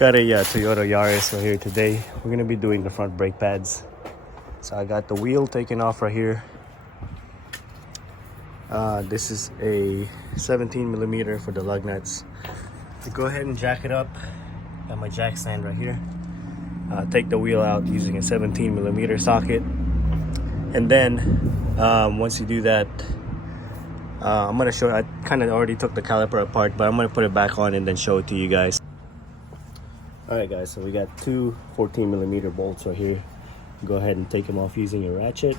Got a Toyota Yaris right here today. We're gonna be doing the front brake pads. So I got the wheel taken off right here. This is a 17 millimeter for the lug nuts. To go ahead and jack it up, got my jack stand right here. Take the wheel out using a 17 millimeter socket, and then once you do that, I'm gonna show. I kind of already took the caliper apart, but I'm gonna put it back on and then show it to you guys. Alright guys, so we got two 14 millimeter bolts right here. Go ahead and take them off using a ratchet.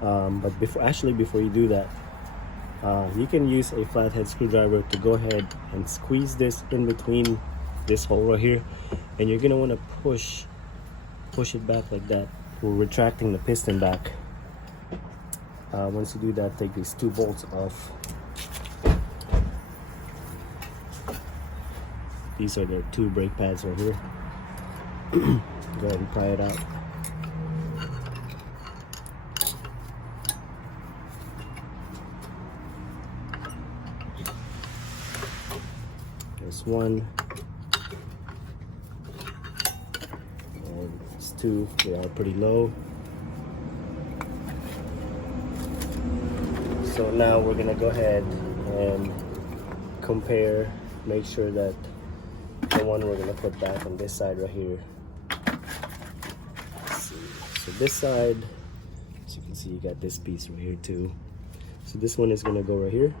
But before you do that, you can use a flathead screwdriver to go ahead and squeeze this in between this hole right here, and you're gonna want to push it back like that. We're retracting the piston back. Once you do that, take these two bolts off. These are the two brake pads right here. Go ahead and pry it out. There's one. And there's two. They are pretty low. So now we're gonna go ahead and compare, make sure that the one we're gonna put back on this side right here. Let's see. So this side, as you can see, you got this piece right here too. So this one is gonna go right here,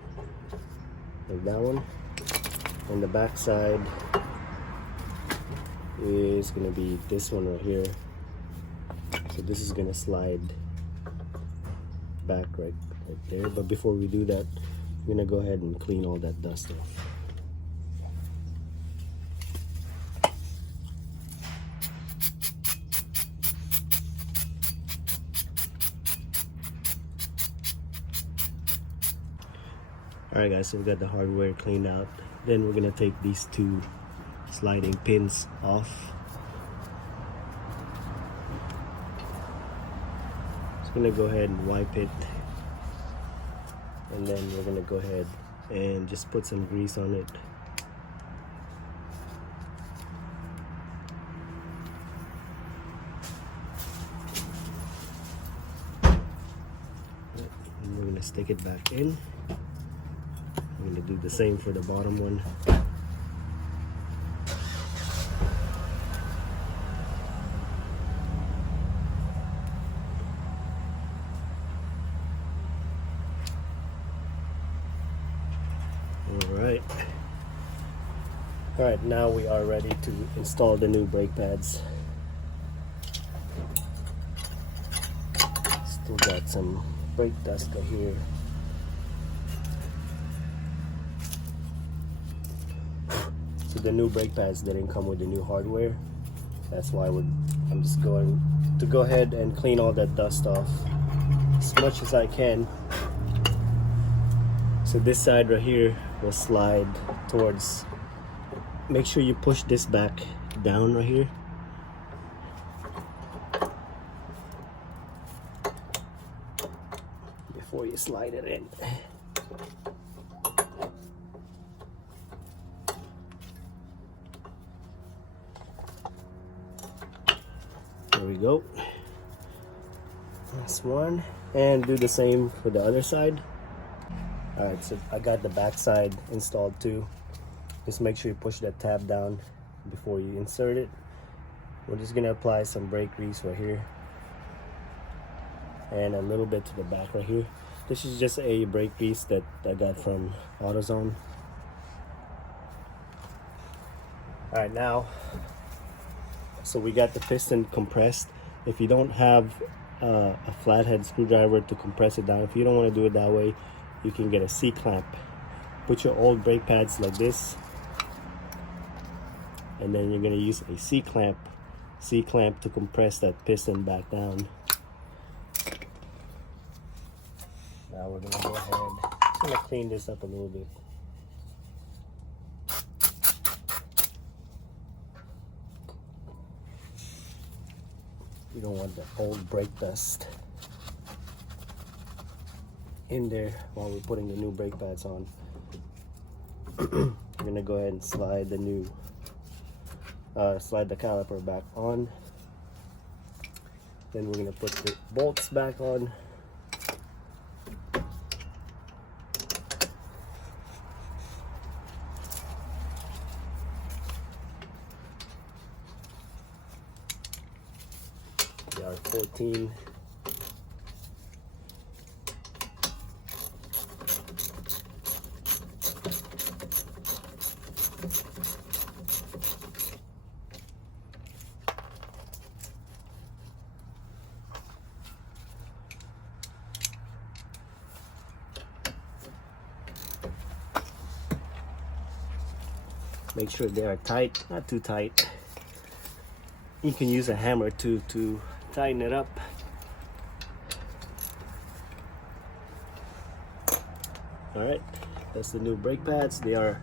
like that one. And the back side is gonna be this one right here. So this is gonna slide back right there. But before we do that, we're gonna go ahead and clean all that dust off. Alright guys, so we got the hardware cleaned out. Then we're gonna take these two sliding pins off. Just gonna go ahead and wipe it, and then we're gonna go ahead and just put some grease on it. And we're gonna stick it back in. I'm going to do the same for the bottom one. Alright, now we are ready to install the new brake pads. Still got some brake dust right here. So the new brake pads didn't come with the new hardware. That's why I'm just going to go ahead and clean all that dust off as much as I can. So this side right here will slide towards, make sure you push this back down right here. Before you slide it in. There we go. That's one. And do the same for the other side. Alright, so I got the back side installed too. Just make sure you push that tab down before you insert it. We're just gonna apply some brake grease right here. And a little bit to the back right here. This is just a brake grease that I got from AutoZone. Alright, now, so we got the piston compressed. If you don't have a flathead screwdriver to compress it down, if you don't want to do it that way, you can get a C-clamp. Put your old brake pads like this, and then you're going to use a C-clamp to compress that piston back down. Now we're going to go ahead, just going to clean this up a little bit. You don't want the old brake dust in there while we're putting the new brake pads on. I'm gonna go ahead and slide the new slide the caliper back on. Then we're gonna put the bolts back on. They are 14. Make sure they are tight, not too tight. You can use a hammer to tighten it up. All right, that's the new brake pads. They are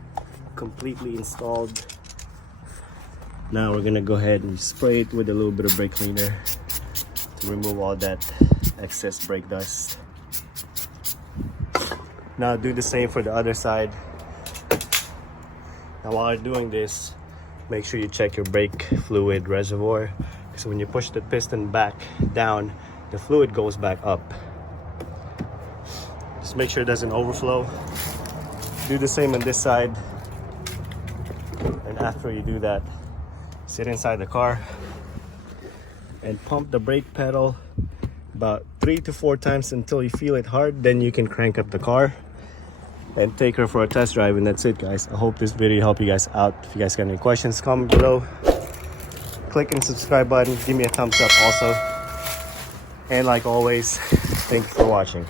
completely installed. Now we're gonna go ahead and spray it with a little bit of brake cleaner to remove all that excess brake dust. Now do the same for the other side. Now while you're doing this, make sure you check your brake fluid reservoir, because when you push the piston back down, the fluid goes back up. Just make sure it doesn't overflow. Do the same on this side. And after you do that, sit inside the car and pump the brake pedal about 3 to 4 times until you feel it hard. Then you can crank up the car and take her for a test drive. And that's it, guys. I hope this video helped you guys out. If you guys got any questions, comment below. Click and subscribe button. Give me a thumbs up also. And like always, thank you for watching.